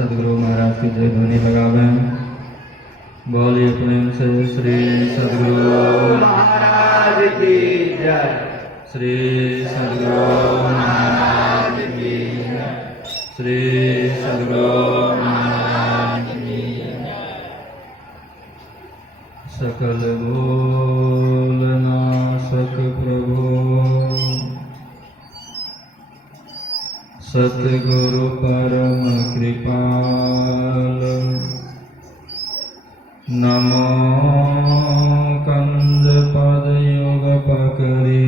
सदगुरु महाराज की जय ध्वनि लगावे। बोलिए प्रेम से श्री सदगुरु महाराज की जय। श्री सदगुरु महाराज की जय। श्री सदगुरु महाराज की जय। सकल भोलनाशक प्रभु सतगुरु परम कृपाल नमो कंद पद युग पकड़े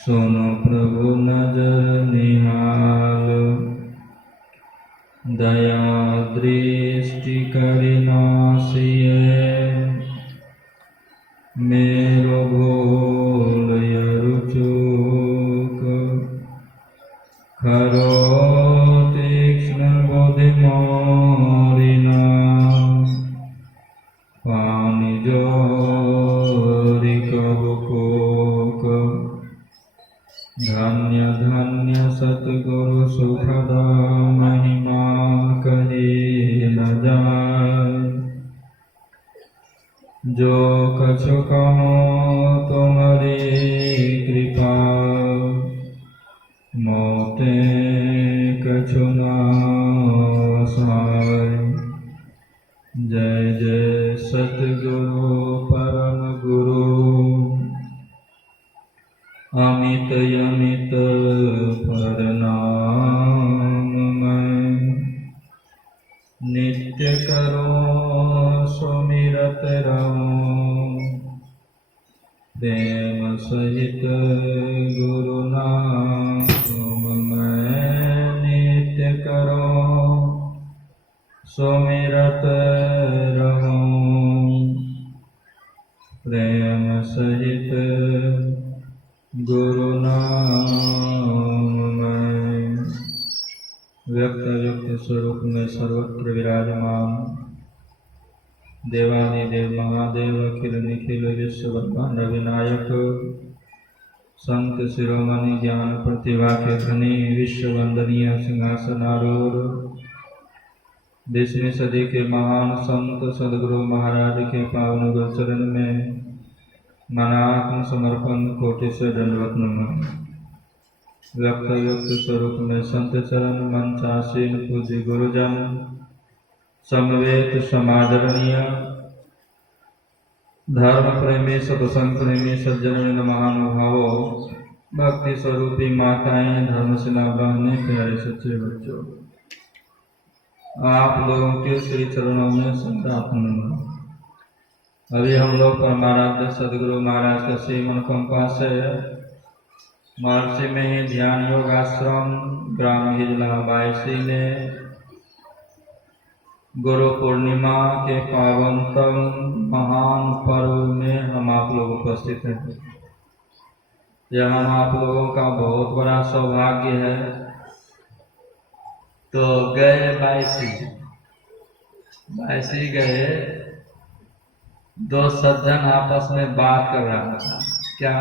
सुनो प्रभु नजर निहाल दया दृष्टि करि नासिए मेरो भूल यरु चूक खरो तीक्ष्ण बुद्धि मोरिना पानी जोरी कबु कोक धन्य धन्य सतगुरु सुखदा महिमा कही न जाय जो कछु कहो तुम्हारी कृपा मोते कछु न सहाय। जय जय सतगुरु परम गुरु अमित अमित प्रणाम मैं नित्य करो सुमिरत रहो प्रेम सहित गुरु नाम मैं नित्य करो सुमिरत रहो प्रेम सहित गुरु नाम में। व्यक्त व्यक्त स्वरूप में सर्वत्र विराजमान देवादिदेव महादेव अखिल निखिल विश्व ब्रह्मांड विनायक संत शिरोमणि ज्ञान प्रतिभा के धनी विश्व वंदनीय सिंहासनारूढ़ 20वीं सदी के महान संत सदगुरु महाराज के पावन गुरुचरण में मनात्म समर्पण कोटि से दंडवत नमः। व्यक्त व्यक्त स्वरूप में संत चरण मंचासीन पूज्य गुरुजन समवेत समादरणीय धर्म प्रेमी सत्संग प्रेमी सज्जन महानुभावों भक्ति स्वरूपी माताएं धर्मशिला बहनें प्यारे सच्चे बच्चों आप लोगों के श्री चरणों में संताप नमः। अभी हम लोग परमाराध्य सदगुरु महाराज का श्रीमन कंपा से महर्षि में ही ध्यान योग आश्रम ग्राम हिजला बायसी में गुरु पूर्णिमा के पावनतम महान पर्व में हम आप लोग उपस्थित हैं। यह हम आप लोगों का बहुत बड़ा सौभाग्य है। तो गए बायसी गए, दो सज्जन आपस में बात कर रहा था। क्या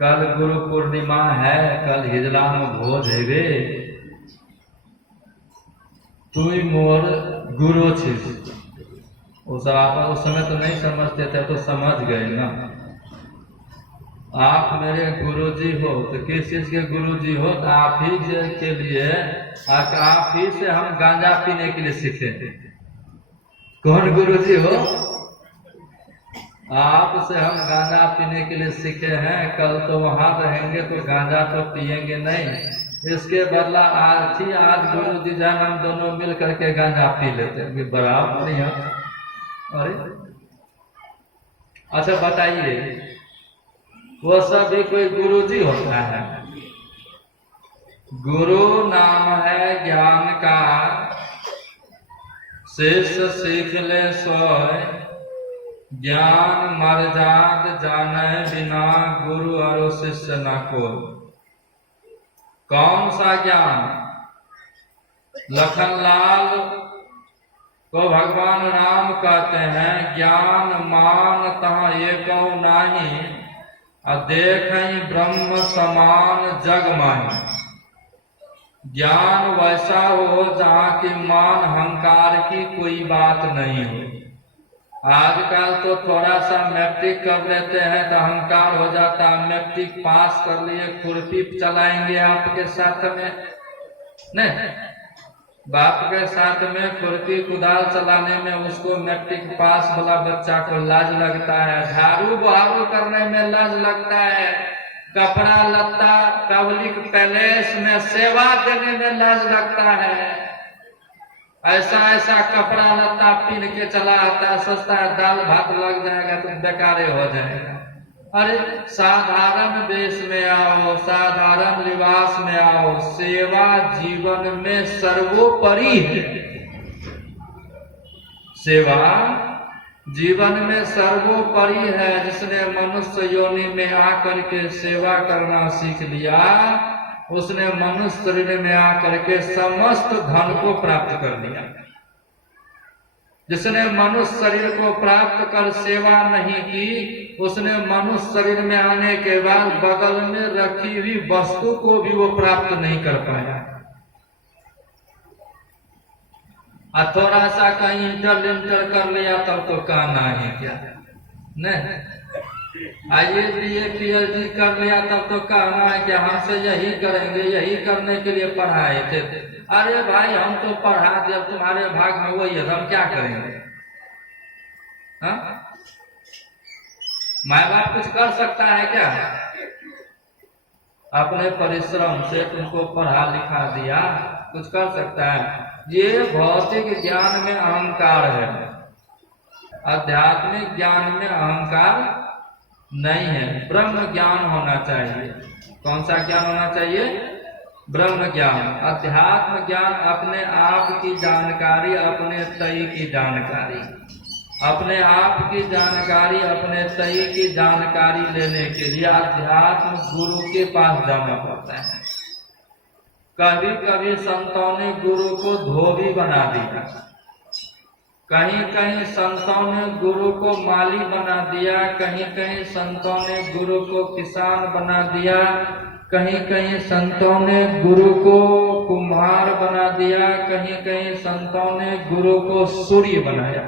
कल गुरु पूर्णिमा है, कल हिजला में भोज है, तू मोर गुरु छिस। उस समय तो नहीं समझते थे, तो समझ गए ना। आप मेरे गुरुजी हो, तो किस चीज के गुरुजी हो? तो आप ही के लिए, आप ही से हम गांजा पीने के लिए सीखे। कौन गुरुजी हो? आपसे हम गांजा पीने के लिए सीखे हैं। कल तो वहां रहेंगे तो गांजा तो पिएंगे नहीं। इसके बदला आज गुरु जी जान हम दोनों मिल करके गांजा पी लेते हैं। बराबर नहीं है? अरे अच्छा बताइए, वो सभी कोई गुरु जी होता है? गुरु नाम है ज्ञान का, शिष्य सीख ले सोय, ज्ञान मर्याद जाने बिना गुरु और शिष्य न को। कौन सा ज्ञान? लखनलाल को भगवान राम कहते हैं, ज्ञान मान तहाँ एको नाही, देख ब्रह्म समान जग माही। ज्ञान वैसा हो जहाँ की मान अहंकार की कोई बात नहीं हो। आजकल तो थोड़ा सा मैट्रिक कर लेते हैं तो अहंकार हो जाता है, मैट्रिक पास कर लिए खुरपी चलाएंगे आपके साथ में, नहीं, बाप के साथ में खुरपी कुदाल चलाने में उसको मैट्रिक पास वाला बच्चा को लाज लगता है, झाड़ू बहारू करने में लाज लगता है, कपड़ा लत्ता पब्लिक पैलेस में सेवा देने में लाज लगता है। ऐसा ऐसा कपड़ा लत्ता पहन के चला आता है, सोचता है दाल भात लग जाएगा तो बेकारे हो जाएगा। अरे साधारण वेश में आओ, साधारण लिबास में आओ, सेवा जीवन में सर्वोपरि है। सेवा जीवन में सर्वोपरि है। जिसने मनुष्य योनि में आकर के सेवा करना सीख लिया, उसने मनुष्य शरीर में आकर के समस्त धन को प्राप्त कर लिया। जिसने मनुष्य शरीर को प्राप्त कर सेवा नहीं की, उसने मनुष्य शरीर में आने के बाद बगल में रखी हुई वस्तु को भी वो प्राप्त नहीं कर पाया। और थोड़ा सा कहीं इंटर कर लिया तब तो कहना ही क्या, नहीं, आइए बीए पीएचडी कर लिया तब तो कहना है कि हमसे यही करेंगे, यही करने के लिए पढ़ाए थे। अरे भाई हम तो पढ़ा दिया, तुम्हारे भाग में वही है, हम क्या करेंगे? हाँ, माँ बाप कुछ कर सकता है क्या? अपने परिश्रम से तुमको पढ़ा लिखा दिया, कुछ कर सकता है? ये भौतिक ज्ञान में अहंकार है, आध्यात्मिक ज्ञान में अहंकार नहीं है। ब्रह्म ज्ञान होना चाहिए। कौन सा ज्ञान होना चाहिए? ब्रह्म ज्ञान। अध्यात्म ज्ञान अपने आप की जानकारी, अपने तय की जानकारी, अपने आप की जानकारी, अपने तय की जानकारी लेने के लिए अध्यात्म गुरु के पास जाना पड़ता है। कभी कभी संतों ने गुरु को धोबी बना दिया, कहीं कहीं संतों ने गुरु को माली बना दिया, कहीं कहीं संतों ने गुरु को किसान बना दिया, कहीं कहीं संतों ने गुरु को कुम्हार बना दिया, कहीं कहीं संतों ने गुरु को सूर्य बनाया।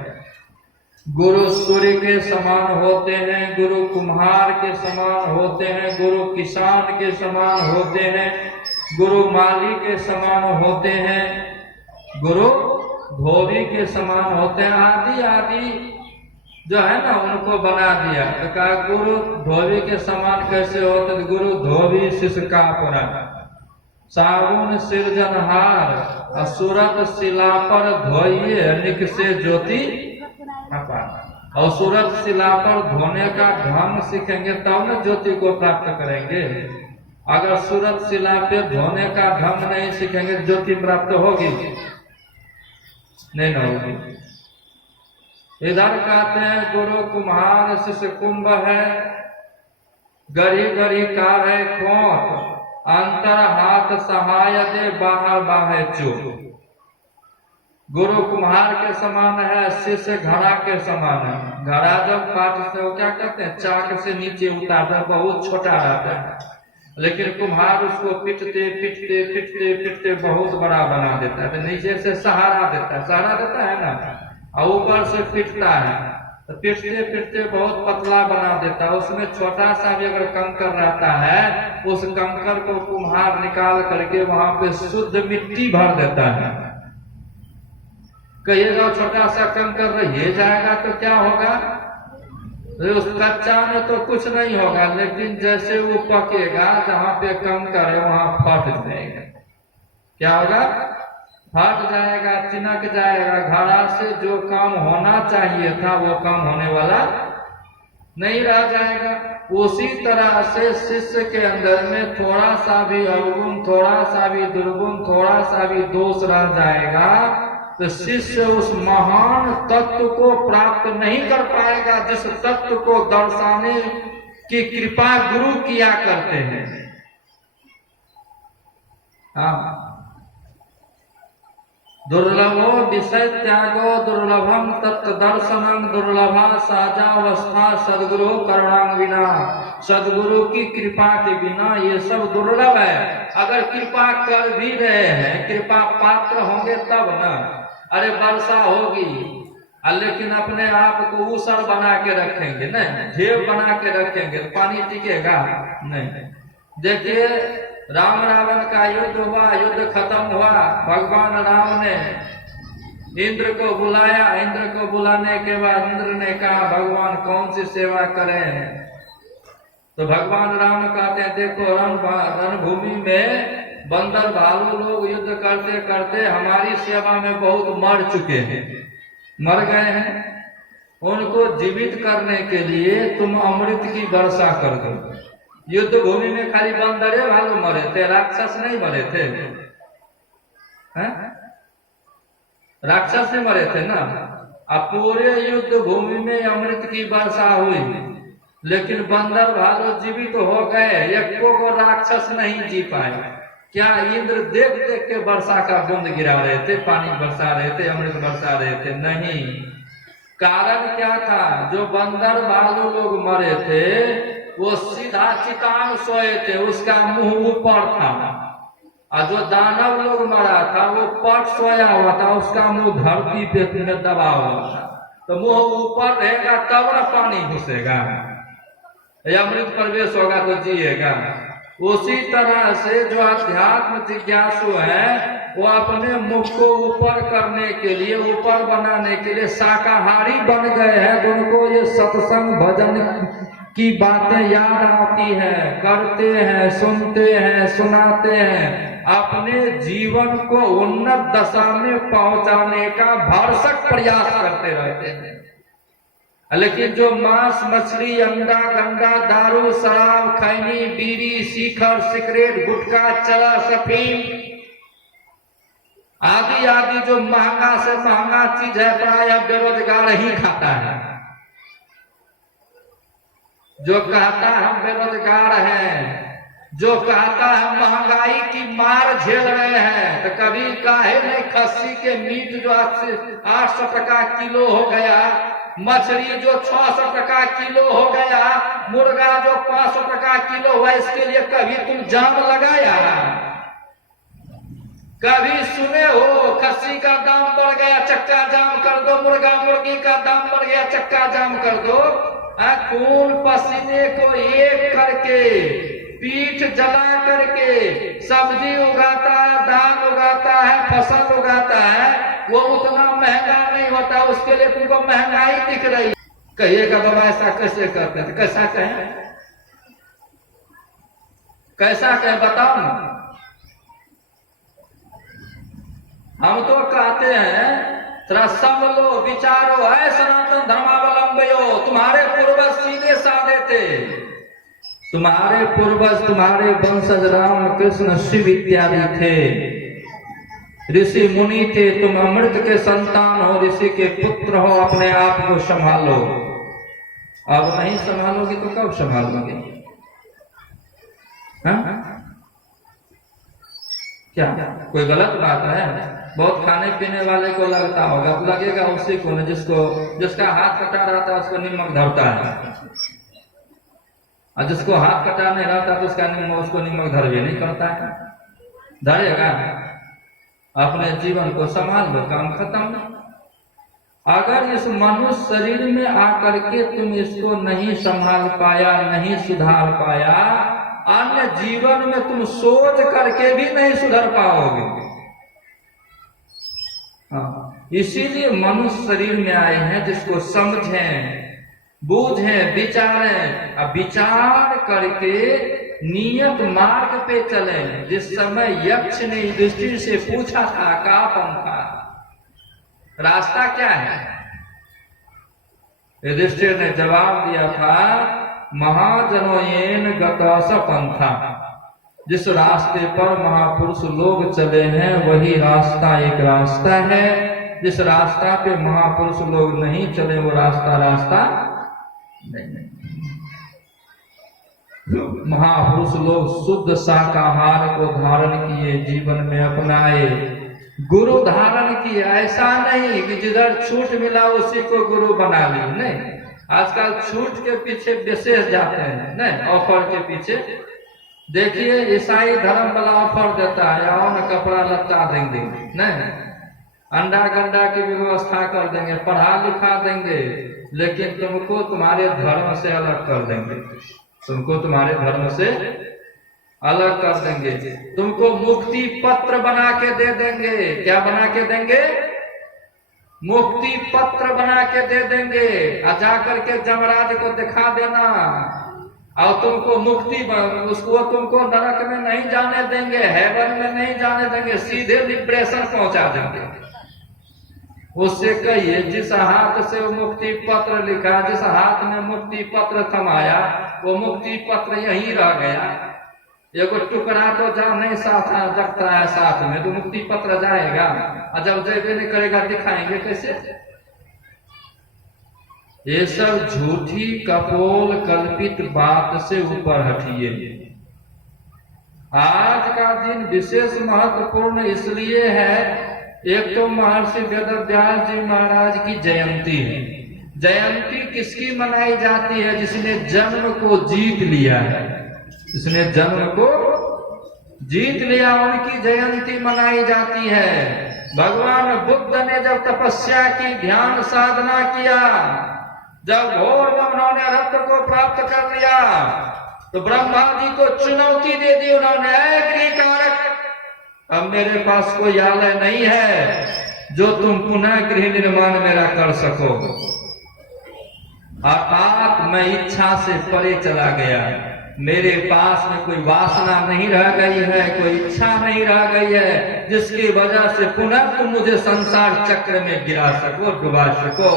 गुरु सूर्य के समान होते हैं, गुरु कुम्हार के समान होते हैं, गुरु किसान के समान होते हैं, गुरु माली के समान होते हैं, गुरु धोबी के समान होते हैं, आदि आदि जो है ना उनको बना दिया। तो कहा गुरु धोबी के समान कैसे होते? गुरु धोबी शिष्य का पुरा, साबुन सिरजनहार, सूरत शिला पर धोइए निक से ज्योति अपार। और सूरत शिला पर धोने का ढंग सीखेंगे तब न ज्योति को प्राप्त करेंगे। अगर सूरत शिला पे धोने का ढंग नहीं सीखेंगे, ज्योति प्राप्त होगी? नहीं न होगी। इधर कहते हैं गुरु कुम्हार शिष्य कुंभ है, गरी गरी कार है खोट, अंतर हाथ सहाय दे बाहर बाहे चो। गुरु कुम्हार के समान है, शिष्य घड़ा के समान है। घड़ा जब काट से वो क्या करते हैं, चाक से नीचे उतारते, बहुत छोटा रहता है, लेकिन कुम्हार उसको पिटते पिटते पिटते पिटते बहुत बड़ा बना देता है। तो नीचे से सहारा देता है, सहारा देता है ना, और ऊपर से पिटता है, तो पिटते पिटते बहुत पतला बना देता है। उसमें छोटा सा भी अगर कंकर रहता है, उस कंकर को कुम्हार निकाल करके वहां पे शुद्ध मिट्टी भर देता है। कहिएगा छोटा सा कंकर रह जाएगा तो क्या होगा? उस कच्चा में तो कुछ नहीं होगा, लेकिन जैसे वो पकेगा, जहाँ पे कंकर है वहां फट जाएगा। क्या होगा? फट जाएगा, चिनक जाएगा। घड़ा से जो काम होना चाहिए था वो काम होने वाला नहीं रह जाएगा। उसी तरह से शिष्य के अंदर में थोड़ा सा भी अवगुण, थोड़ा सा भी दुर्गुण, थोड़ा सा भी दोष रह जाएगा तो शिष्य उस महान तत्व को प्राप्त नहीं कर पाएगा जिस तत्व को दर्शाने की कृपा गुरु किया करते हैं। हाँ, दुर्लभो विषय त्यागो दुर्लभम तत्दर्शनम दुर्लभा साजावस्था सदगुरु करुणांग बिना। सदगुरु की कृपा के बिना ये सब दुर्लभ है। अगर कृपा कर भी रहे हैं, कृपा पात्र होंगे तब ना। अरे वर्षा होगी लेकिन अपने आप को ऊसर बना के रखेंगे नहीं, ढेव बना के रखेंगे तो पानी टिकेगा नहीं। देखिए राम रावण का युद्ध हुआ, युद्ध खत्म हुआ, भगवान राम ने इंद्र को बुलाया। इंद्र को बुलाने के बाद इंद्र ने कहा भगवान कौन सी सेवा करें? तो भगवान राम कहते हैं देखो रणभूमि में बंदर भालू लोग युद्ध करते करते हमारी सेवा में बहुत मर चुके हैं, मर गए हैं। उनको जीवित करने के लिए तुम अमृत की वर्षा कर दो। युद्ध भूमि में खाली बंदरे भालू मरे थे, राक्षस नहीं मरे थे। राक्षस नहीं मरे थे ना। अब पूरे युद्ध भूमि में अमृत की वर्षा हुई, लेकिन बंदर भालू जीवित हो गए, एक को राक्षस नहीं जी पाए। क्या इंद्र देख देख के वर्षा का बूंद गिरा रहे थे, पानी बरसा रहे थे, अमृत बरसा रहे थे? नहीं। कारण क्या था? जो बंदर भालू लोग मरे थे वो सीधा चितान सोए थे, उसका मुंह ऊपर था। और जो दानव लोग मरा था वो पट सोया हुआ था, उसका मुंह धरती पे में दबा हुआ था। तो मुंह ऊपर रहेगा तब न पानी घुसेगा, अमृत प्रवेश होगा तो जिएगा। उसी तरह से जो अध्यात्म जिज्ञासु है वो अपने मुख को ऊपर करने के लिए, ऊपर बनाने के लिए शाकाहारी बन गए हैं। तो उनको ये सत्संग भजन की बातें याद आती है, करते हैं, सुनते हैं, सुनाते हैं, अपने जीवन को उन्नत दशा में पहुंचाने का भरसक प्रयास करते रहते हैं। लेकिन जो मांस मछली अंडा गंगा दारू शराब खैनी बीड़ी शिखर सिगरेट गुटखा चरस अफीम आदि आदि जो महंगा से महंगा चीज है प्रायः बेरोजगार ही खाता है। जो कहता हम बेरोजगार हैं, जो कहता है महंगाई की मार झेल रहे हैं, तो कभी काहे नहीं खस्सी के मीट जो 800 टका किलो हो गया, मछली जो 600 टका किलो हो गया, मुर्गा जो 500 टका किलो हुआ, इसके लिए कभी तुम जाम लगाया? कभी सुने हो खस्सी का दाम बढ़ गया चक्का जाम कर दो, मुर्गा मुर्गी का दाम बढ़ गया चक्का जाम कर दो? खून पसीने को एक करके, पीठ जला करके सब्जी उगाता है, धान उगाता है, फसल उगाता है, वो उतना महंगा नहीं होता, उसके लिए तुमको महंगाई दिख रही। कहिएगा बाबा ऐसा कैसे करते थे? कैसा कहें, कैसा कहें बताओ ना। हम तो कहते हैं थोड़ा समझो विचारो है सनातन धर्मावलंबियों, तुम्हारे पूर्वज सीधे साधे थे, तुम्हारे पूर्वज तुम्हारे वंशज राम कृष्ण शिव इत्यादि थे, ऋषि मुनि थे, तुम अमृत के संतान हो, ऋषि के पुत्र हो, अपने आप को संभालो। अब नहीं संभालोगे तो कब संभालोगे? क्या कोई गलत बात है? बहुत खाने पीने वाले को लगता होगा, लगेगा उसी को न जिसका हाथ कटा रहता है उसको नमक धरता है, और जिसको हाथ कटा नहीं रहता तो उसको नमक धरवे नहीं करता है। धरेगा? अपने जीवन को संभाल लो, काम खत्म। अगर इस मनुष्य शरीर में आकर के तुम इसको नहीं संभाल पाया, नहीं सुधार पाया, अन्य जीवन में तुम सोच करके भी नहीं सुधर पाओगे। इसीलिए मनुष्य शरीर में आए हैं, जिसको समझें, बूझें, विचारें, और विचार करके नियत मार्ग पे चलें। जिस समय यक्ष ने युधिष्ठिर से पूछा था का पंथा, रास्ता क्या है, युधिष्ठिर ने जवाब दिया था महाजनोयेन गतस पंथा। जिस रास्ते पर महापुरुष लोग चले हैं वही रास्ता एक रास्ता है, जिस रास्ता पे महापुरुष लोग नहीं चले वो रास्ता नहीं। महापुरुष लोग शुद्ध शाकाहार को धारण किए, जीवन में अपनाए, गुरु धारण किया, ऐसा नहीं कि जिधर छूट मिला उसी को गुरु बना ली, नहीं। आजकल छूट के पीछे विशेष जाते हैं, नहीं, ऑफर के पीछे। देखिए ईसाई धर्म वाला ऑफर देता है, आओ न कपड़ा लत्ता देंगे, नहीं, अंडा गंडा की व्यवस्था कर देंगे, पढ़ा लिखा देंगे, लेकिन तुमको तुम्हारे धर्म से अलग कर देंगे, तुमको तुम्हारे धर्म से अलग कर देंगे। तुमको मुक्ति पत्र बना के दे देंगे। क्या बना के देंगे? मुक्ति पत्र बना के दे देंगे, और जाकर के जमराज को दिखा देना, और तुमको मुक्ति, उसको तुमको नरक में नहीं जाने देंगे, हेवन में नहीं जाने देंगे, सीधे लिबरेशन पहुंचा देंगे। उससे कहिए जिस हाथ से वो मुक्ति पत्र लिखा, जिस हाथ में मुक्ति पत्र थमाया, वो मुक्ति पत्र यहीं रह गया। एगो टुकड़ा तो जा नहीं साथ रखता है साथ में, तो मुक्ति पत्र जाएगा, और जब जेबे नहीं करेगा दिखाएंगे कैसे? ये सब झूठी कपोल कल्पित बात से ऊपर हटिए। आज का दिन विशेष महत्वपूर्ण इसलिए है, एक तो महर्षि वेदव्यास जी महाराज की जयंती है। जयंती किसकी मनाई जाती है? जिसने जन्म को जीत लिया है, जिसने जन्म को जीत लिया, उनकी जयंती मनाई जाती है। भगवान बुद्ध ने जब तपस्या की, ध्यान साधना किया, जब घोर में उन्होंने रत्न को प्राप्त कर लिया, तो ब्रह्मा जी को चुनौती दे दी उन्होंने, ऐ गृहकारक, अब मेरे पास कोई आलय नहीं है जो तुम पुनः गृह निर्माण मेरा कर सको। अर्थात मैं इच्छा से परे चला गया, मेरे पास में कोई वासना नहीं रह गई है, कोई इच्छा नहीं रह गई है, जिसकी वजह से पुनः तुम मुझे संसार चक्र में गिरा सको, डुबा सको।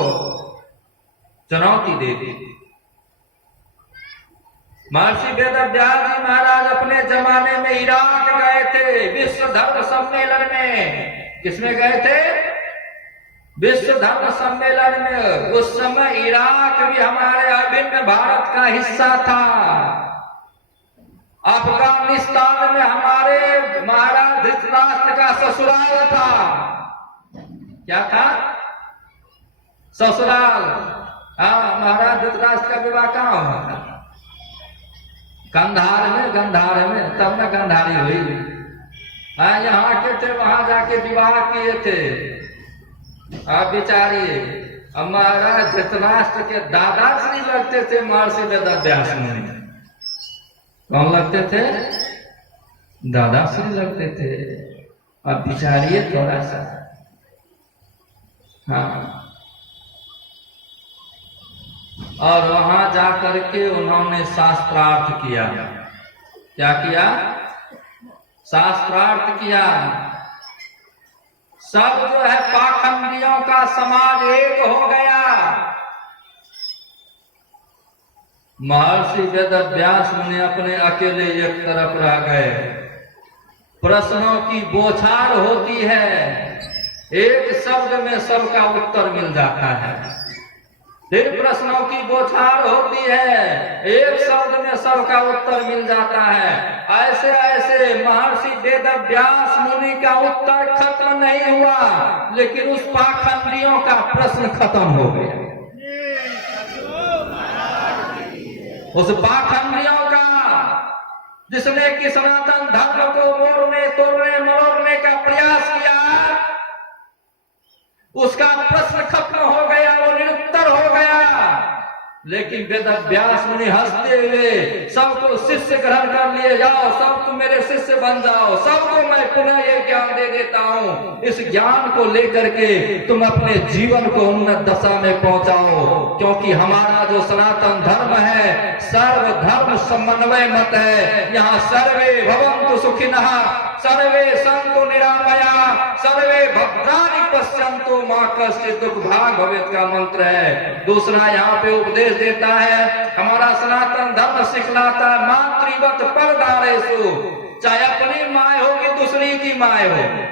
चुनौती दे दी। महर्षि वेदव्यास जी महाराज अपने जमाने में इराक गए थे, विश्व धर्म सम्मेलन में। किसमें गए थे? विश्व धर्म सम्मेलन में। उस समय इराक भी हमारे अभिन्न भारत का हिस्सा था। अफगानिस्तान में हमारे महाराज धृतराष्ट्र का ससुराल था। क्या था? ससुराल। हाँ, महाराज धृतराष्ट्र का विवाह कहाँ हुआ था? कंधार में, गंधार में, तब न गंधारी हुई। हाँ, यहाँ के थे, वहां जाके विवाह किए थे। आप बिचारिए, महाराज धृतराष्ट्र के दादाश्री लगते थे महर्षि वेदव्यास मुनि। कौन लगते थे? दादाश्री लगते थे। अब बिचारिए थोड़ा सा। हाँ, और वहां जाकर के उन्होंने शास्त्रार्थ किया। क्या किया? शास्त्रार्थ किया। सब जो है पाखंडियों का समाज एक हो गया। महर्षि वेदव्यास मुनि अपने अकेले एक तरफ रह गए। प्रश्नों की बौछार होती है, एक शब्द में सबका उत्तर मिल जाता है। फिर प्रश्नों की बौछार होती है, एक शब्द में सबका उत्तर मिल जाता है। ऐसे ऐसे महर्षि वेदव्यास मुनि का उत्तर खत्म नहीं हुआ, लेकिन उस पाखंडियों का प्रश्न खत्म हो गया। उस पाखंडियों का, जिसने कि सनातन धर्म को मोड़ने तोड़ने मरोड़ने का प्रयास किया, उसका प्रश्न खत्म हो गया, वो निरुत्तर हो गया। लेकिन वेदव्यास मुनि हंसते हुए सबको शिष्य ग्रहण कर लिए, जाओ सब तुम मेरे शिष्य बन जाओ, सबको मैं पुनः ये ज्ञान दे देता हूँ। इस ज्ञान को लेकर के तुम अपने जीवन को उन्नत दशा में पहुंचाओ, क्योंकि हमारा जो सनातन धर्म है सर्वधर्म समन्वय मत है। यहाँ सर्वे भवन्तु सुखिनः, सर्वे सन्तु निरामया, सर्वे भद्राणि पश्यन्तु मा कश्चित् दुःख भाग् भवेत् का मंत्र है। दूसरा यहाँ पे उपदेश देता है, हमारा सनातन धर्म सिखलाता मातृवत परदारेषु, चाहे अपनी माए हो कि दूसरी की माए हो।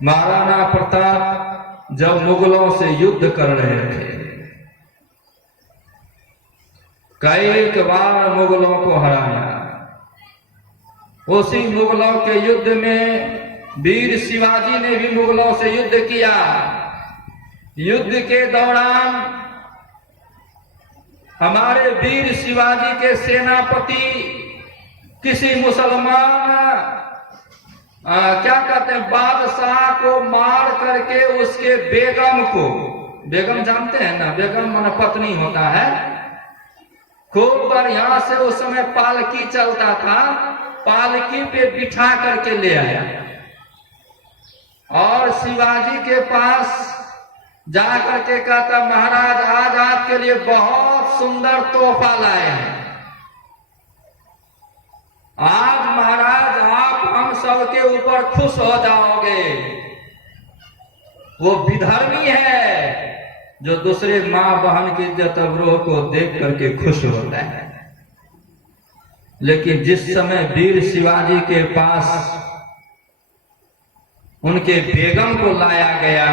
महाराणा प्रताप जब मुगलों से युद्ध कर रहे थे, कई बार मुगलों को हराया। उसी मुगलों के युद्ध में वीर शिवाजी ने भी मुगलों से युद्ध किया। युद्ध के दौरान हमारे वीर शिवाजी के सेनापति किसी मुसलमान क्या कहते हैं बादशाह को मार करके उसके बेगम को, बेगम जानते हैं ना, बेगम माना पत्नी होता है, खूब बढ़िया से उस समय पालकी चलता था, पालकी पे बिठा करके ले आया और शिवाजी के पास जा करके कहता महाराज आज आपके लिए बहुत सुंदर तोहफा लाए हैं। आज महाराज आप हम सबके ऊपर खुश हो जाओगे। वो विधर्मी है जो दूसरे माँ बहन की इज्जत अबरोह को देख करके खुश होता है। लेकिन जिस समय वीर शिवाजी के पास उनके बेगम को लाया गया,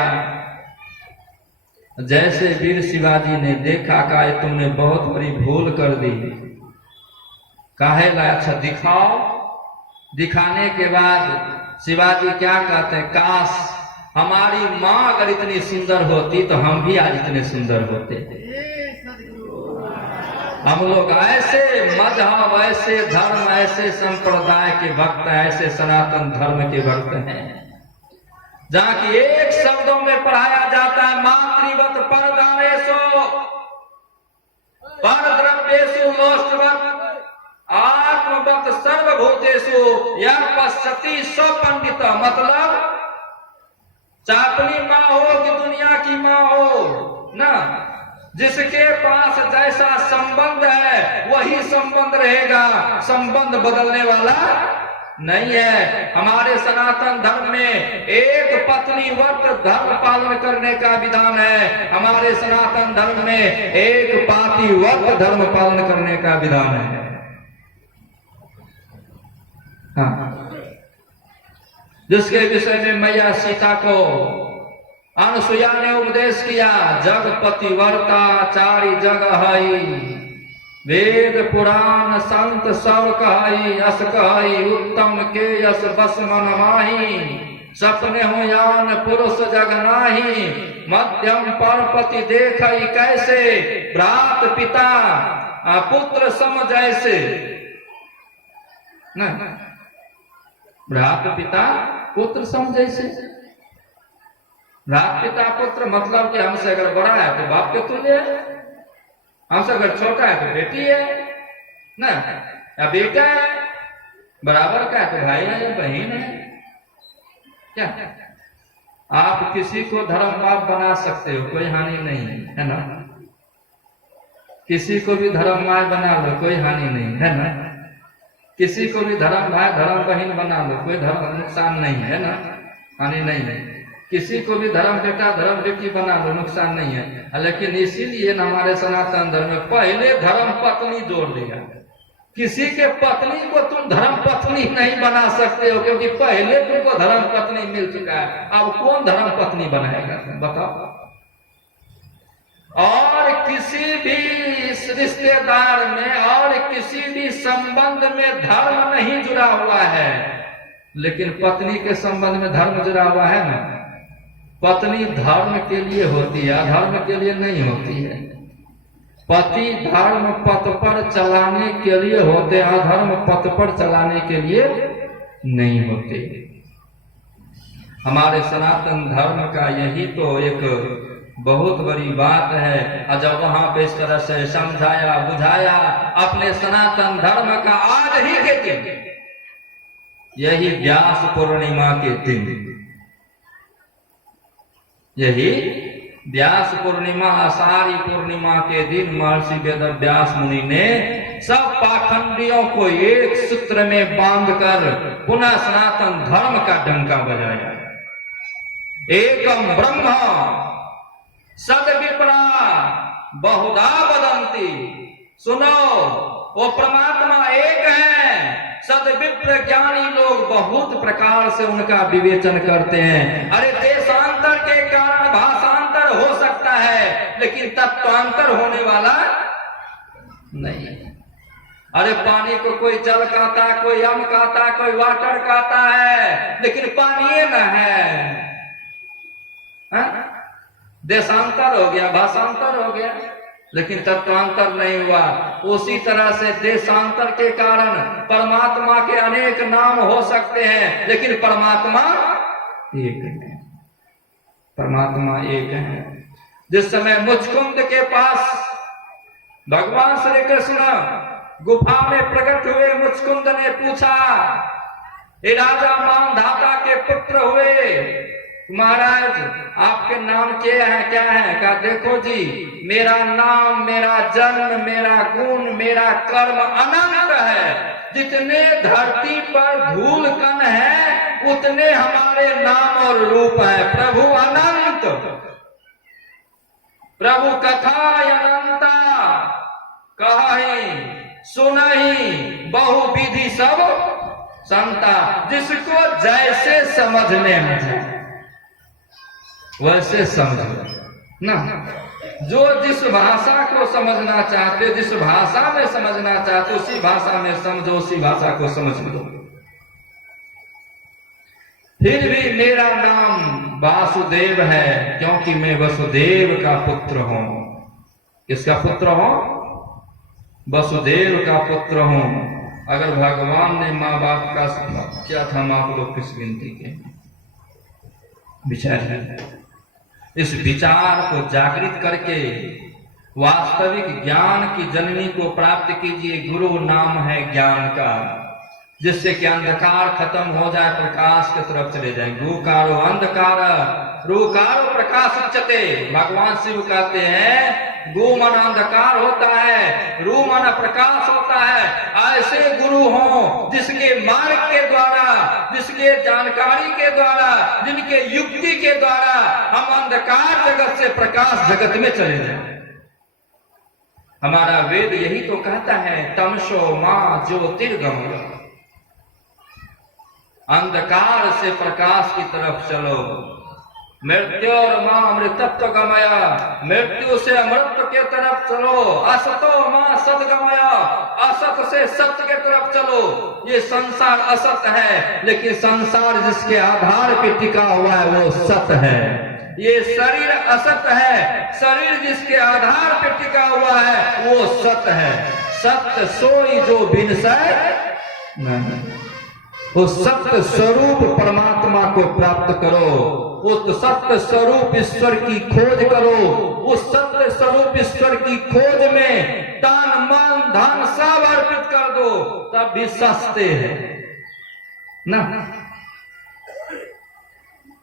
जैसे वीर शिवाजी ने देखा कहा तुमने बहुत बड़ी भूल कर दी, काहे ला, अच्छा दिखाओ। दिखाने के बाद शिवाजी क्या कहते हैं, काश हमारी माँ अगर इतनी सुंदर होती तो हम भी आज इतने सुंदर होते। हम लोग ऐसे मजहब, ऐसे धर्म, ऐसे संप्रदाय के भक्त, ऐसे सनातन धर्म के भक्त हैं जहाँ की एक शब्दों में पढ़ाया जाता है मातृवत परदानेशो परद्रव्येषु लोष्टवत् आत्मवत सर्वभूतेषु यह पश्यति सो पंडित। मतलब चापली माँ हो कि दुनिया की माँ हो ना, जिसके पास जैसा संबंध है वही संबंध रहेगा, संबंध बदलने वाला नहीं है। हमारे सनातन धर्म में एक पत्नी व्रत धर्म पालन करने का विधान है। हमारे सनातन धर्म में एक पाती व्रत धर्म पालन करने का विधान है। हाँ, जिसके विषय में मैया सीता को अनुसुईया ने उपदेश किया, जग पतिव्रता चारि जग हई, वेद पुराण संत सब कहई, अस कहई उत्तम के यस बस मन माही, सपने हो यान पुरुष जग नाही, मध्यम पर पति देखई कैसे, भ्रात पिता पुत्र सम जैसे। न भ्रात पिता पुत्र सम जैसे। भ्रात पिता पुत्र मतलब कि हमसे अगर बड़ा है तो बाप के तुल्य है, हमसे अगर छोटा है तो बेटी है ना, या बेटा है, बराबर का है तो भाई है या बहन है। क्या आप किसी को धर्म बाप बना सकते हो, कोई हानि नहीं है ना। किसी को भी धर्म माय बना लो, कोई हानि नहीं है ना। किसी को भी धर्म भाई धर्म बहन बना लो, कोई धर्म नुकसान नहीं है ना, हानि नहीं है। किसी को भी धर्म बेटा धर्म बेटी बना लो, नुकसान नहीं है। लेकिन इसीलिए न हमारे सनातन धर्म में पहले धर्म पत्नी जोड़ दिया। किसी के पत्नी को तुम धर्म पत्नी नहीं बना सकते हो, क्योंकि पहले तुमको धर्म पत्नी मिल चुका है। अब कौन धर्म पत्नी बनाएगा बताओ। और किसी भी रिश्तेदार में और किसी भी संबंध में धर्म नहीं जुड़ा हुआ है, लेकिन पत्नी के संबंध में धर्म जुड़ा हुआ है ना। पत्नी धर्म के लिए होती है, अधर्म के लिए नहीं होती है। पति धर्म पथ पर चलाने के लिए होते, अधर्म पथ पर चलाने के लिए नहीं होते। हमारे सनातन धर्म का यही तो एक बहुत बड़ी बात है। और जब वहां पे इस तरह से समझाया बुझाया अपने सनातन धर्म का, आज ही के दिन, यही व्यास पूर्णिमा के दिन, यही व्यास पूर्णिमा आषाढ़ी पूर्णिमा के दिन महर्षि वेद व्यास मुनि ने सब पाखंडियों को एक सूत्र में बांधकर पुनः सनातन धर्म का डंका बजाया। एकम ब्रह्म सद विप्रा बहुधा वदंती। सुनो, वो परमात्मा एक है। सद विप्र ज्ञानी लोग बहुत प्रकार से उनका विवेचन करते हैं। अरे देशांतर के कारण भाषांतर हो सकता है, लेकिन तत्वांतर होने वाला नहीं। अरे पानी को कोई जल कहता, कोई अम कहता, कोई वाटर कहता है, लेकिन पानी न है। देशांतर हो गया, भाषांतर हो गया, लेकिन तत्वांतर नहीं हुआ। उसी तरह से देशांतर के कारण परमात्मा के अनेक नाम हो सकते हैं, लेकिन परमात्मा एक है। परमात्मा एक है। जिस समय मुचकुंद के पास भगवान श्री कृष्ण गुफा में प्रकट हुए, मुचकुंद ने पूछा, ये राजा मानधाता के पुत्र हुए, महाराज आपके नाम क्या है? क्या है? कहा देखो जी, मेरा नाम, मेरा जन्म, मेरा गुण, मेरा कर्म अनंत है। जितने धरती पर धूल कण है उतने हमारे नाम और रूप है। प्रभु अनंत, प्रभु कथा अनंता, कही सुनही बहुविधि सब संता। जिसको जैसे समझने में जाए वैसे समझो ना। जो जिस भाषा को समझना चाहते, जिस भाषा में समझना चाहते, उसी भाषा में समझो, उसी भाषा को समझ लो। फिर भी मेरा नाम वासुदेव है, क्योंकि मैं वसुदेव का पुत्र हूं। किसका पुत्र हूं? वसुदेव का पुत्र हूं। अगर भगवान ने माँ बाप का क्या था, हम आप लोग किस गिनती के विचार है। इस विचार को जागृत करके वास्तविक ज्ञान की जननी को प्राप्त कीजिए। गुरु नाम है ज्ञान का, जिससे कि अंधकार खत्म हो जाए, प्रकाश की तरफ चले जाए। गुकारो अंधकार रूकारो प्रकाश उच्चते। भगवान शिव कहते हैं गु मन अंधकार होता है, रू मन प्रकाश होता है। ऐसे गुरु हो जिसके मार्ग के द्वारा, जिसके जानकारी के द्वारा, जिनके युक्ति के द्वारा हम अंधकार जगत से प्रकाश जगत में चले जाएं। हमारा वेद यही तो कहता है, तमसो मां ज्योतिर्गमय। अंधकार से प्रकाश की तरफ चलो। मृत्यु और मां अमृतत्व गमया, मृत्यु से अमृत के तरफ चलो। असतो मां सदगमया, असत से सत्य के तरफ चलो। ये संसार असत है, लेकिन संसार जिसके आधार पे टिका हुआ है वो सत्य है। ये शरीर असत है, शरीर जिसके आधार पे टिका हुआ है वो सत्य है। सत्य सोई जो बिनसै नहीं। उस सत्य स्वरूप परमात्मा को प्राप्त करो। उस सत्य स्वरूप ईश्वर की खोज करो। उस सत्य स्वरूप ईश्वर की खोज में तन मन धन सब अर्पित कर दो, तब भी सस्ते हैं ना।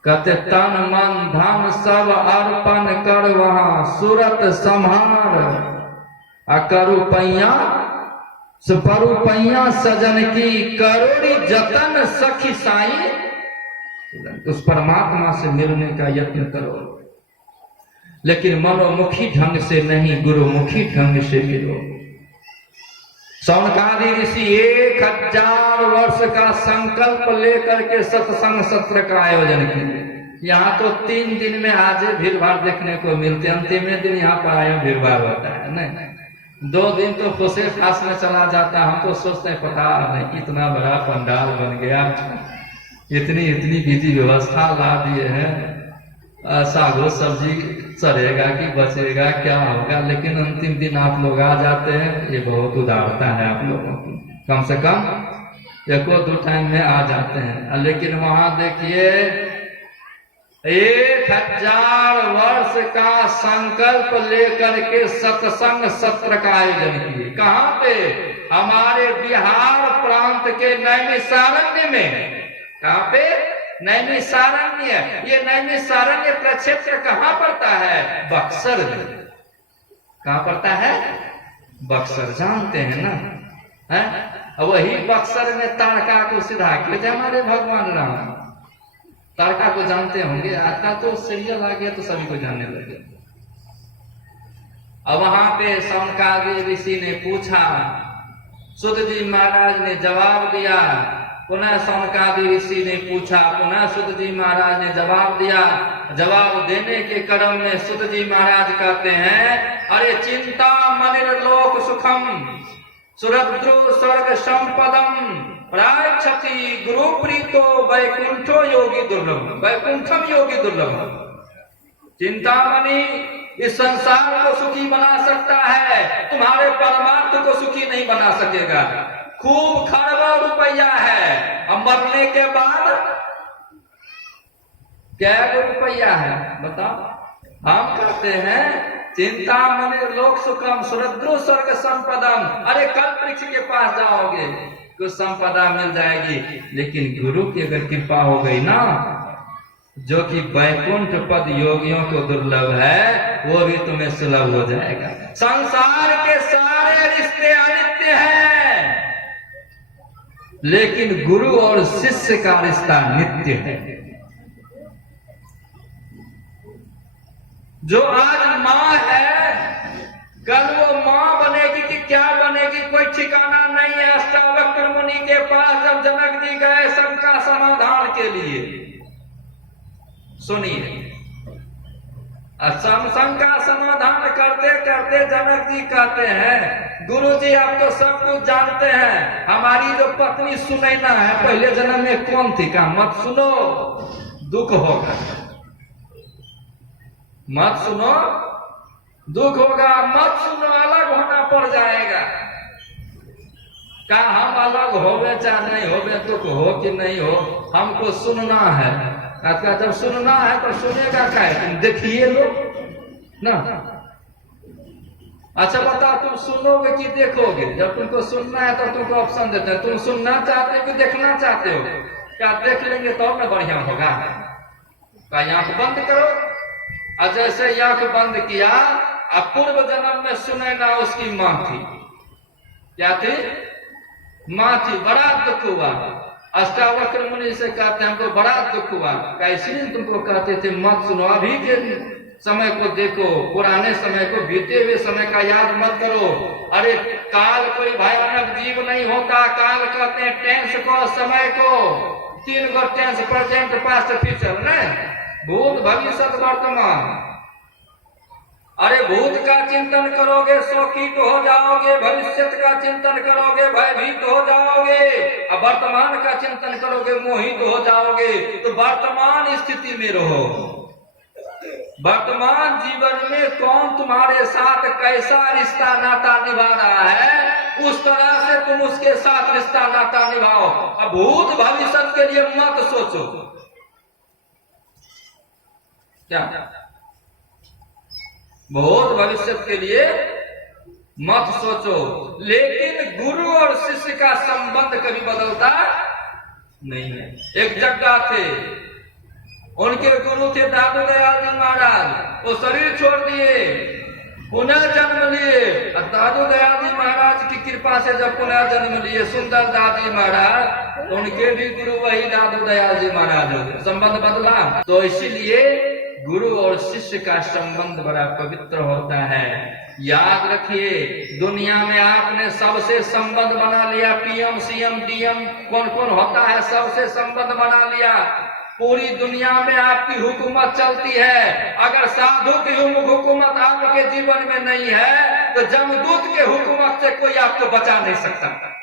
कहते तन मन धन सब अर्पण कर वहां सूरत संहार। करू पैया सुपरु पैया सजन की करोड़ी जतन सखी साई। उस परमात्मा से मिलने का यत्न करो, लेकिन मनोमुखी ढंग से नहीं, गुरुमुखी ढंग से मिलो। सौनकादि ऋषि 1000 वर्ष का संकल्प लेकर के सत्संग सत्र का आयोजन किए। यहाँ तो 3 दिन में आज भीड़ भाड़ देखने को मिलती, अंतिम दिन यहाँ पर आयो भीड़ भाड़ होता है नहीं। 2 दिन तो फुसे फास में चला जाता। हम तो सोचते हैं पता नहीं इतना बड़ा पंडाल बन गया, इतनी विधि व्यवस्था ला दिए हैं, सागो सब्जी चलेगा कि बचेगा, क्या होगा। लेकिन अंतिम दिन आप लोग आ जाते हैं, ये बहुत उदारता है आप लोगों की। कम से कम 1-2 टाइम में आ जाते हैं। लेकिन वहां देखिए 1000 वर्ष का संकल्प लेकर के सत्संग सत्र का आयोजन किए। कहाँ पे? हमारे बिहार प्रांत के नैमिषारण्य में। कहाँ पे? नैमिषारण्य। ये नैमिषारण्य प्रक्षेत्र कहाँ पड़ता है? बक्सर में। कहाँ पड़ता है? बक्सर, जानते हैं ना है? वही बक्सर में तारका को सिधा किए थे हमारे भगवान राम। तारका को जानते होंगे, आता तो सीरियल आ गया तो सभी को जानने लगे। अब वहां पे सौनकादि ऋषि ने पूछा, सुध जी महाराज ने जवाब दिया। पुनः सौनकादि ऋषि ने पूछा, पुनः सुध जी महाराज ने जवाब दिया। जवाब देने के क्रम में सुध जी महाराज कहते हैं, अरे चिंता मनिर्लोक सुखम, सुरद्रु स्वर्ग संपदम प्रायच्छति गुरु प्रीतो वैकुंठो योगी दुर्लभ, वैकुंठम योगी दुर्लभ। चिंतामणि इस संसार को सुखी बना सकता है, तुम्हारे परमात्मा को सुखी नहीं बना सकेगा। खूब खरबों रुपया है, अब मरने के बाद क्या रुपया है बताओ। हम कहते हैं चिंतामणि लोक सुखम सुरद्रु स्वर्ग संपदम। अरे कल्प वृक्ष के पास जाओगे कुछ संपदा मिल जाएगी, लेकिन गुरु की अगर कृपा हो गई ना, जो कि वैकुंठ पद योगियों को दुर्लभ है, वो भी तुम्हें सुलभ हो जाएगा। संसार के सारे रिश्ते अनित्य हैं, लेकिन गुरु और शिष्य का रिश्ता नित्य है। जो आज माँ है, कल वो माँ बनेगी कि क्या बनेगी कोई ठिकाना नहीं है। अष्टावक्र मुनि के पास जब जनक जी गए सबका समाधान के लिए, सुनिए, संग का समाधान करते करते जनक जी कहते हैं, गुरु जी आप तो सब कुछ जानते हैं, हमारी जो पत्नी सुनैना है पहले जन्म में कौन थी, का मत सुनो दुख होगा, मत सुनो दुख होगा, मत सुनो अलग होना पड़ जाएगा। क्या हम अलग होवे चाहे नहीं होवे, दुख हो कि नहीं हो, हमको सुनना है। आपका जब सुनना है तो सुनेगा क्या, तुम देखिए लो ना। अच्छा बता, तुम सुनोगे कि देखोगे? जब तुमको सुनना है तो तुमको ऑप्शन देते हैं, तुम सुनना चाहते हो कि देखना चाहते हो? क्या देख लेंगे तो ना बढ़िया होगा। क्या आंख बंद करो, और जैसे आंख बंद किया, अब पूर्व जन्म में सुनैना उसकी माँ थी। क्या थी? माँ थी। बड़ा दुख हुआ, अष्टावक्र मुनि से कहते हैं हमको बड़ा दुख हुआ। इसलिए तुमको कहते थे मत सुनो, अभी के समय को देखो, पुराने समय को, बीते हुए समय का याद मत करो। अरे काल कोई भयानक जीव नहीं होता, काल कहते हैं टेंस को, समय को, 3 गो टेंस, प्रेजेंट पास्ट फ्यूचर, नहीं भूत भविष्य वर्तमान। अरे भूत का चिंतन करोगे शोकित हो जाओगे, भविष्य का चिंतन करोगे भयभीत हो जाओगे, और वर्तमान का चिंतन करोगे मोहित हो जाओगे। तो वर्तमान स्थिति में रहो। वर्तमान जीवन में कौन तुम्हारे साथ कैसा रिश्ता नाता निभा रहा है, उस तरह से तुम उसके साथ रिश्ता नाता निभाओ। अब भूत भविष्य के लिए मत सोचो। क्या बहुत भविष्य के लिए मत सोचो। लेकिन गुरु और शिष्य का संबंध कभी बदलता नहीं है। एक जगह थे, उनके गुरु थे दादू दयाल जी महाराज, वो शरीर छोड़ दिए, पुनः जन्म लिए। दादू दयाल जी महाराज की कृपा से जब पुनः जन्म लिए सुंदर दास जी महाराज, तो उनके भी गुरु वही दादू दयाल जी महाराज हो। संबंध बदला। तो इसीलिए गुरु और शिष्य का संबंध बड़ा पवित्र होता है। याद रखिए, दुनिया में आपने सबसे संबंध बना लिया, पीएम सीएम डीएम कौन कौन होता है, सबसे संबंध बना लिया। पूरी दुनिया में आपकी हुकूमत चलती है। अगर साधु की हुकूमत आपके जीवन में नहीं है, तो जमदूत के हुकूमत से कोई आपको बचा नहीं सकता।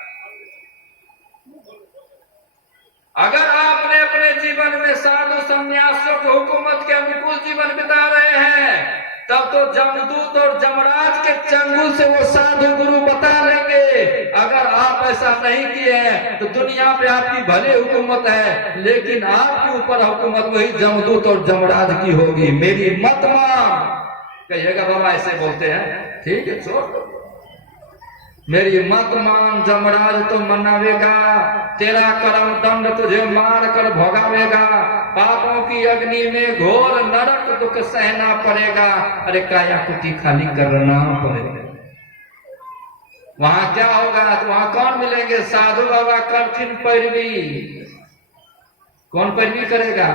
अगर आपने अपने जीवन में साधु संन्यासियों की हुकूमत के अनुकूल जीवन बिता रहे हैं, तब तो जमदूत और जमराज के चंगुल से वो साधु गुरु बता लेंगे। अगर आप ऐसा नहीं किए हैं तो दुनिया पे आपकी भले हुकूमत है, लेकिन आपके ऊपर हुकूमत वही जमदूत और जमराज की होगी। मेरी मत मान, कहिएगा बाबा ऐसे बोलते हैं, ठीक है छोड़ दो। मेरी मत मान, जमराज तो मनावेगा, तेरा कर्म दंड तुझे मार कर भोगावेगा, पापों की अग्नि में घोर नरक दुख सहना पड़ेगा। अरे काया कुटी खाली करना पड़ेगा। वहां क्या होगा? तो वहां कौन मिलेंगे? साधु बाबा कठिन पैरवी। कौन पैरवी करेगा?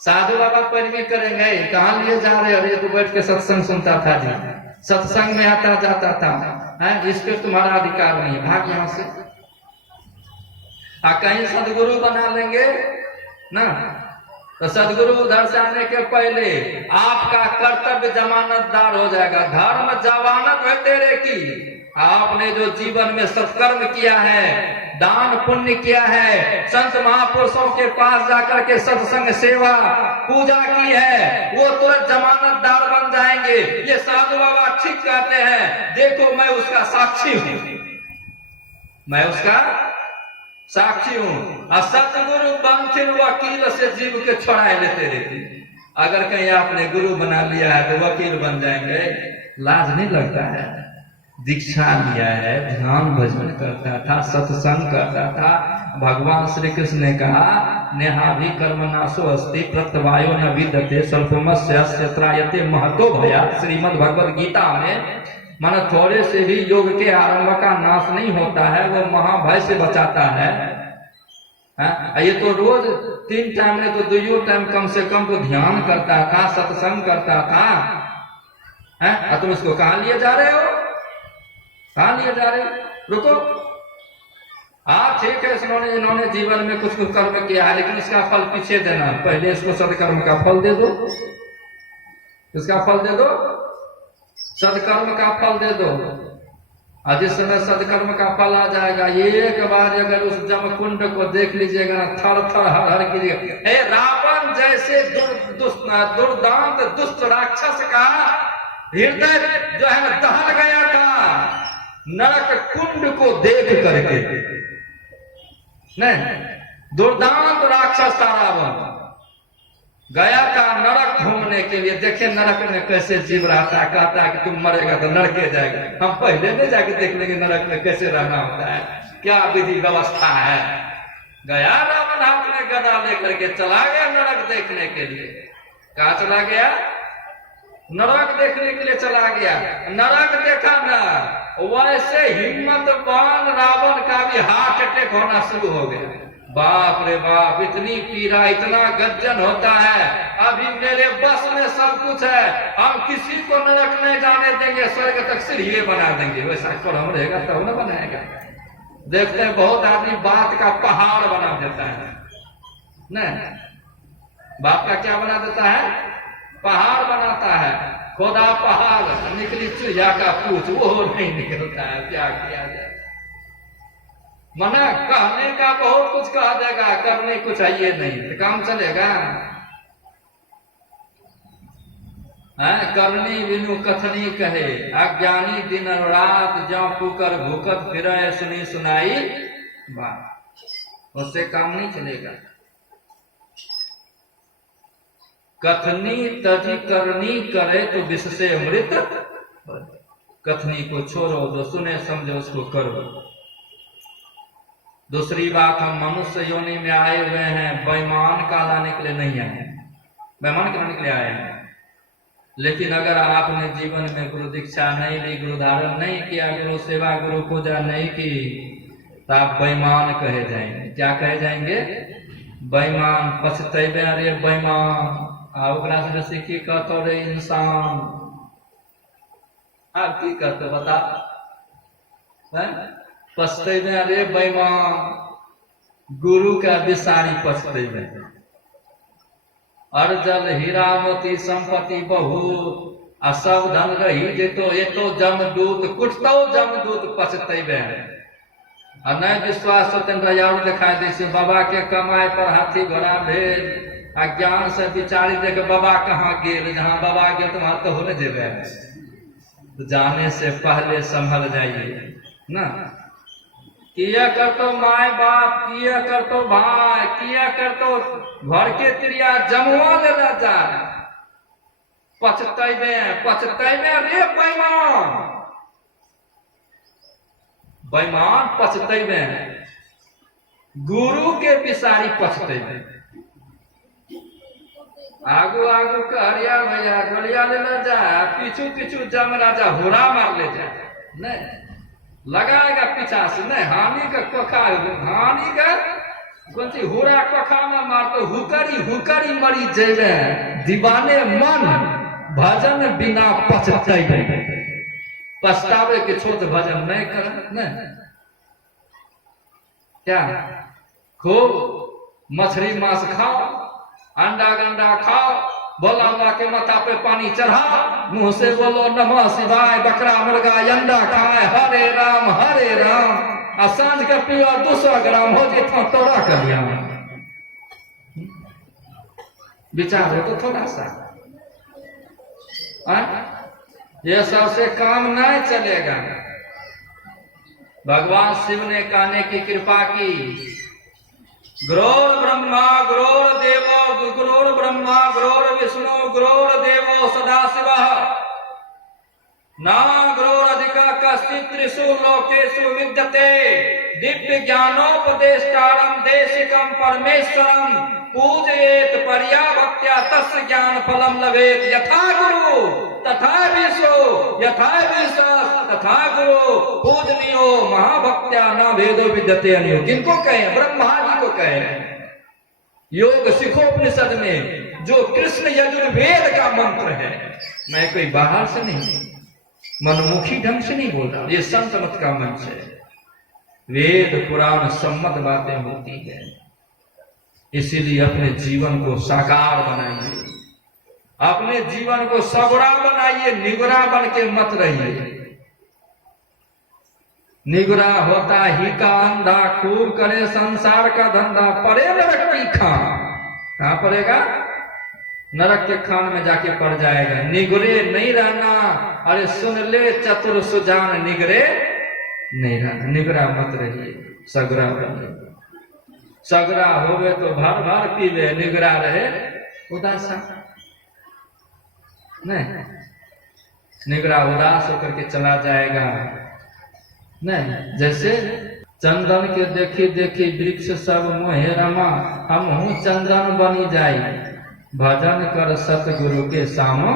साधु बाबा पैरवी करेंगे। कहाँ लिए जा रहे? अरे तो बैठ के सत्संग सुनता था जी, सत्संग में आता जाता था, है इस पे तुम्हारा अधिकार नहीं है, भाग यहां से। कहीं सदगुरु बना लेंगे ना, तो सदगुरु उधर से आने के पहले आपका कर्तव्य जमानतदार हो जाएगा। धर्म जमानत है तेरे की। आपने जो जीवन में सत्कर्म किया है, दान पुण्य किया है, संत महापुरुषों के पास जाकर के सत्संग सेवा पूजा की है, वो तुरंत जमानतदार बन जाएंगे। ये साधु बाबा ठीक कहते हैं। देखो मैं उसका साक्षी हूं, मैं उसका साक्षी हूं। और सतगुरु बनकर वकील से जीव के छुड़ाए लेते रहते। अगर कहीं आपने गुरु बना लिया है तो वकील बन जाएंगे, लाज नहीं लगता है? दीक्षा लिया है, ध्यान भजन करता था, सत्संग करता था। भगवान श्री कृष्ण ने कहा नेहाभि कर्मनाशो अस्ति प्रत्यवायो न विद्यते स्वल्पमस्य त्रायते महतो भया। श्रीमद् भगवद गीता में माना थोड़े से भी योग के आरंभ का नाश नहीं होता है, वो महाभय से बचाता है। ये तो रोज 3 टाइम में तो 2 टाइम कम से कम तो ध्यान करता था, सत्संग करता था। तुम इसको कहाँ लिए जा रहे हो? कहाँ लिए जा रहे हो? रुको। ठीक है, इन्होंने जीवन में कुछ कर्म किया है, लेकिन इसका फल पीछे देना। पहले इसको सदकर्म का फल दे दो, इसका फल दे दो, सदकर्म का फल दे दो। और जिस समय सदकर्म का फल आ जाएगा, एक बार अगर उस जमकुंड को देख लीजिएगा, थर थर हर हर कीजिएगा। हे रावण जैसे दुर्दांत दुष्ट राक्षस का हृदय जो है ना दहल गया था नरक कुंड को देख करके। नहीं, दुर्दांत राक्षस था रावण, गया था नरक घूमने के लिए। देखे नरक में कैसे जीव रहता है, कहता है कि तुम मरेगा तो नरके जाएगा। हम पहले नहीं जाके देख लेंगे नरक में कैसे रहना होता है, क्या विधि व्यवस्था है। गया रावण हाथ में गदा लेकर के चला गया नरक देखने के लिए। कहा चला गया? नरक देखने के लिए चला गया। नरक देखा ना, वैसे हिम्मतवान रावण का भी हार्ट अटैक होना शुरू हो गया। बाप रे बाप, इतनी पीड़ा, इतना गर्जन होता है। अभी मेरे बस में सब कुछ है, हम किसी को नरक नहीं जाने देंगे, स्वर्ग तक सीढ़ी बना देंगे। वैसा हम रहेगा तब न बनाएगा। देखते हैं बहुत आदमी बात का पहाड़ बना देता है। नहीं, बात का क्या बना देता है? पहाड़ बनाता है। खुदा पहाड़, निकली चिड़िया का पूछ, वो नहीं निकलता है। क्या किया जाए? मना कहने का बहुत कुछ कहा जाएगा, करने को चाहिए नहीं तो काम चलेगा। करनी बिनु कथनी कहे, अज्ञानी दिन और रात जौ पुकर भूकत फिरे सुनी सुनाई बात, उससे काम नहीं चलेगा। कथनी तजी करनी करे तो विष से अमृत। कथनी को छोड़ो, जो सुने समझो उसको करो। दूसरी बात, हम मनुष्य योनि में आए हुए हैं, बेईमान कहलाने के लिए नहीं आए हैं, बेईमान कहलाने के लिए आए हैं। लेकिन अगर आपने जीवन में गुरु दीक्षा नहीं ली, गुरु धारण नहीं किया, गुरु सेवा गुरु पूजा नहीं की, तो आप बेईमान कहे जाएंगे। क्या कहे जाएंगे? बेईमान। पछतेबे, अरे बेईमान। ओकरा से जैसे की कहते रे इंसान, आप की कहते बता? पछतेबे, अरे बेईमान। गुरु का विसारी पछतेबे। अर्जल हीरा मोती संपत्ति बहुत, आ सब धन रही जेतो एतो जमदूत कुटतो जमदूत पछतेबे। आ नहीं विश्वास हो तेन यार दिखाई दे से बाबा के कमाई पर हाथी घोड़ा भेज, अज्ञान से विचारी देख बाबा कहाँ गेल, जहाँ बाबा गेल तुम्हारा तो होने देवे। तो जाने से पहले संभल जाइए ना। किया कर तो माय बाप, किया कर तो भाई, किया कर तो घर के त्रिया जमुआ ले जा। पछतेबे, पछतेबे रे बेईमान। बेईमान पछतेबे, गुरु के पिसारी पछतेबे। आगू आगू कहरिया भैया गोलिया ले जा, पीछू पीछू जम राजा हुरा मार ले जा। नहीं लगाएगा पीछा से, नहीं हानि का कोखा, हानि का कौन सी हुरा कोखा में मार तो हुकरी हुकरी मरी जेबे। दीवाने मन भजन बिना पछतेबे, पछतावे के छोड़ भजन नहीं कर। नहीं क्या खूब मछली मांस खाओ, अंडा गंडा खाओ, बोला अल्लाह के माथा पे पानी चढ़ाओ, मुंह से बोलो नमः शिवाय, बकरा मुर्गा अंडा खाए, हरे राम हरे राम, और सांझ के पियो 200 ग्राम हो जितना तोड़ा कर लिया। विचार हो तो थोड़ा सा, ये सबसे काम नहीं चलेगा। भगवान शिव ने कहने की कृपा की, गुरोर ब्रह्मा गुरोर देवो, गुरोर ब्रह्मा गुरोर विष्णु गुरोर देवो सदाशिवः, ना गुरोर अधिका कश्चित् त्रिषु लोकेषु विद्यते, दिव्य ज्ञानोपदेष्टारं देशिकं परमेश्वरं पूजयेत पर्या भक्त्या तस्य ज्ञान फलम लभेत, यथा गुरु तथा विष्णु यथा विश्वास तथा गुरु पूजनीयो महाभक्त्या न भेदो विद्यते अन्यो। किनको कहे? ब्रह्मा जी को कहे। योग सिखोपनिषद में जो कृष्ण यजुर्वेद का मंत्र है, मैं कोई बाहर से नहीं, मनमुखी ढंग से नहीं बोल रहा, ये संत मत का मंच है। वेद पुराण सम्मत बातें होती है, इसीलिए अपने जीवन को साकार बनाइए, अपने जीवन को सगुरा बनाइए, निगुरा बन के मत रहिए। निगुरा होता ही का अंधा, खूब करे संसार का धंधा, पड़े नरक की खान। कहां पड़ेगा? नरक के खान में जाके पड़ जाएगा। निगुरे नहीं रहना, अरे सुन ले चतुर सुजान, निगरे नहीं रहना, निगरा मत रहिए, सगुरा बनिए। सगुरा होवे तो भर भर पीवे, निगरा रहे उदास नहीं, निगरा उदास होकर के चला जाएगा। नहीं, जैसे चंदन के देखी देखी वृक्ष सब मोहे रमा, हम हूँ चंदन बनी जाई, भजन कर सतगुरु के सामो।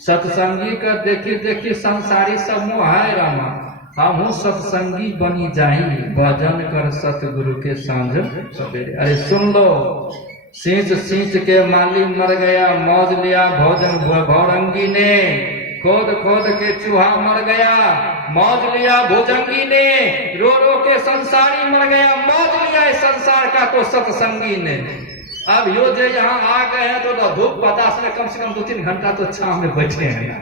सत्संगी का देखी देखी संसारी सब मोहाय रमा, हम हूँ सत्संगी बनी जाई, भजन कर सतगुरु के सांझ सवेरे। अरे सुन लो, सींच सींच के माली मर गया, मौज लिया भोजन भौरंगी ने, खोद खोद के चूहा मर गया, मौज लिया भुजंगी ने, रो रो के संसारी मर गया, मौज लिया इस संसार का तो सत्संगी ने। अब यो जो यहाँ आ गए हैं तो धूप बतास में कम से कम 2-3 घंटा तो छांव में बैठे हैं,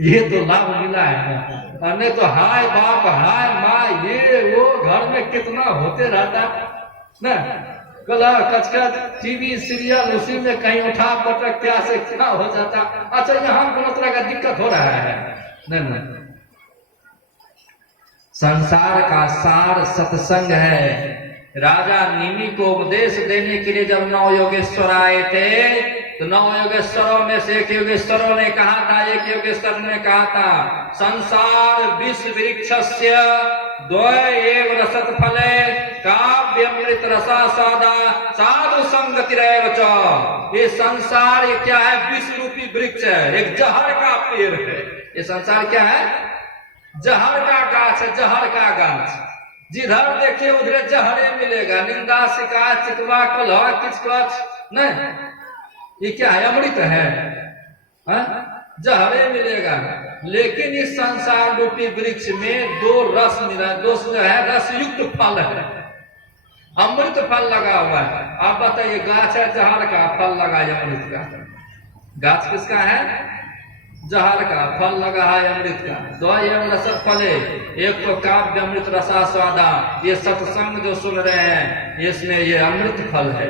ये तो लाभ मिला है। और नहीं तो हाय बाप हाय माँ ये वो घर में कितना होते रहता ना, कल कचकच टीवी सीरियल उसी में कहीं उठा पटक क्या से क्या हो जाता। अच्छा यहाँ कोनो तरह का दिक्कत हो रहा है? नहीं, संसार का सार सत्संग है। राजा निमि को उपदेश देने के लिए जब 9 योगेश्वर आए थे, तो 9 योगेश्वरों में से एक योगेश्वरों ने कहा था, एक योगेश्वर ने कहा था, संसार विष वृक्षस्य द्वय एव रसत फले काव्यमृत रसा सादा साधु संगतिरेव च। ये संसार ये क्या है? विष रूपी वृक्ष है, एक जहर का पेड़ है। ये संसार क्या है? जहर का गाछ है, जहर का गाछ। जिधर देखिए उधर जहरे मिलेगा, निंदा शिकायत चिकवा कलह किचकच नहीं, ये क्या है? अमृत है, जहरे मिलेगा। लेकिन इस संसार रूपी वृक्ष में 2 रस मिला, 2 जो है रस युक्त फल है, अमृत फल लगा हुआ है। आप बताइए, गाछ है जहर का, फल लगा है अमृत का। गाछ किसका है? जहर का, फल लगा है अमृत का। 2 एवं रसत फले, एक तो काव्य अमृत रसा स्वादा, ये सत्संग जो सुन रहे हैं इसमें ये अमृत फल है।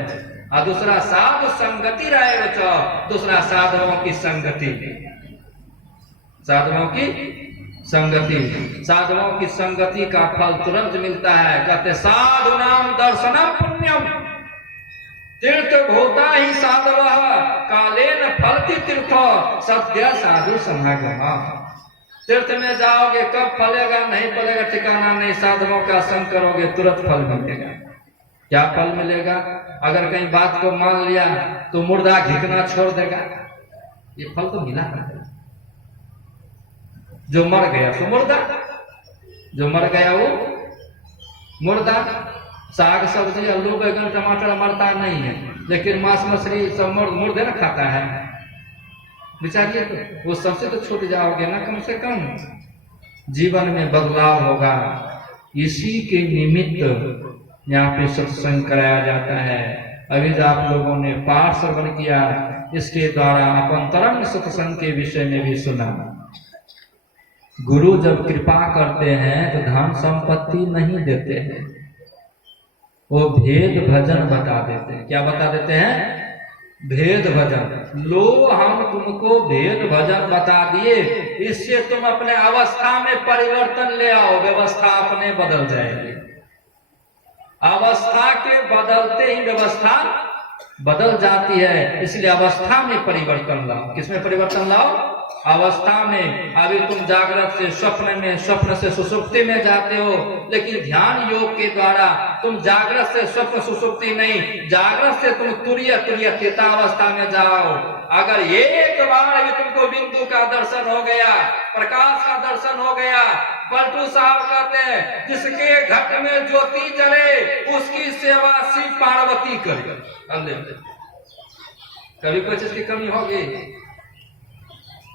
और दूसरा साधु संगति रहे, दूसरा साधुओं की संगति, साधुओं की संगति। साधुओं की संगति का फल तुरंत मिलता है। कहते साधु नाम दर्शनम पुण्यम, तीर्थ भूता ही साधव कालेन फलति तीर्थ सद्य साधु समागम। तीर्थ में जाओगे कब फलेगा नहीं फलेगा ठिकाना नहीं, साधुओं का संग करोगे तुरंत फल मिलेगा। क्या फल मिलेगा? अगर कहीं बात को मान लिया तो मुर्दा घिकना छोड़ देगा, ये फल तो मिला है। जो मर गया तो मुर्दा, जो मर गया वो मुर्दा। साग सब्जी आलू बैगन टमाटर मरता नहीं है, लेकिन मांस मछली सब मुर्दे ना खाता है। विचारिए तो वो सबसे तो छूट जाओगे ना, कम से कम जीवन में बदलाव होगा। इसी के निमित्त यहाँ पे सत्संग कराया जाता है। अभी जो आप लोगों ने पाठ श्रवण किया, इसके द्वारा अपंतरंग सत्संग के विषय में भी सुना। गुरु जब कृपा करते हैं तो धन संपत्ति नहीं देते हैं, वो भेद भजन बता देते हैं। क्या बता देते हैं? भेद भजन। लो हम तुमको भेद भजन बता दिए, इससे तुम अपने अवस्था में परिवर्तन ले आओ, व्यवस्था अपने बदल जाएगी। अवस्था के बदलते ही व्यवस्था बदल जाती है, इसलिए अवस्था में परिवर्तन लाओ। किसमें परिवर्तन लाओ? अवस्था में। अभी तुम जागृत से स्वप्न में, स्वप्न से सुसुप्ति में जाते हो, लेकिन ध्यान योग के द्वारा तुम जागृत से स्वप्न सुसुप्ति नहीं, जागृत से तुम तुरीय चेता अवस्था में जाओ। अगर एक बार भी तुमको बिंदु का दर्शन हो गया, प्रकाश का दर्शन हो गया, पलटू साहब कहते हैं जिसके घट में ज्योति जले उसकी सेवा शिव पार्वती करे। कभी कोई चीज की कमी होगी?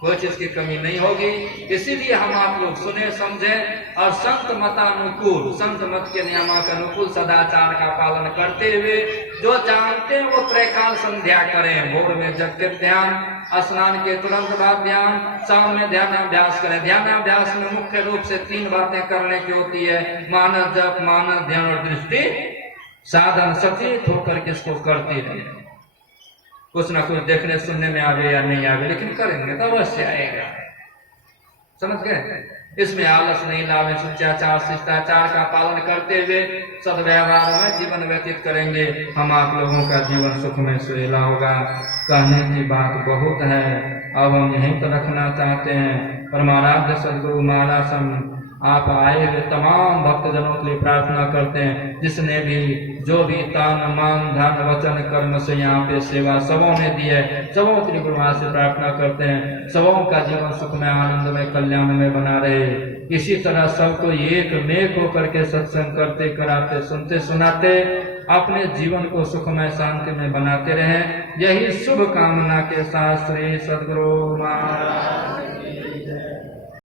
कोई चीज की कमी नहीं होगी। इसीलिए हम आप लोग सुने समझे और संत मतानुकूल, संत मत के नियमों के अनुकूल सदाचार का पालन करते हुए जो जानते हैं वो त्रैकाल संध्या करें। भोर में जग के ध्यान, स्नान के तुरंत बाद ध्यान, शाम में ध्यानाभ्यास करें। ध्यानाभ्यास में मुख्य रूप से 3 बातें करने की होती है: मानस जप, मानस ध्यान और दृष्टि साधन। सचेत होकर के इसको करते रहें। कुछ ना कुछ देखने सुनने में आवे या नहीं आवे, लेकिन करेंगे तो अवश्य आएगा। समझ गए? इसमें आलस नहीं लावे, शिष्टाचार शिष्टाचार का पालन करते हुए सद्व्यवहार में जीवन व्यतीत करेंगे। हम आप लोगों का जीवन सुख में सुहेला होगा। कहने की बात बहुत है, अब हम यहीं पर रखना चाहते हैं। परमाराध्य सदगुरु महाराज आप आए हुए तमाम भक्तजनों के लिए प्रार्थना करते हैं, जिसने भी जो भी तन मन धन वचन कर्म से यहाँ पे सेवा सबों ने दी है, सबों के लिए गुरु महाराज से प्रार्थना करते हैं सबों का जीवन सुख में आनंद में कल्याण में बना रहे। इसी तरह सबको एक मेक होकर के सत्संग करते कराते सुनते सुनाते अपने जीवन को सुखमय शांति में बनाते रहें। यही शुभ कामना के साथ श्री सद्गुरु महाराज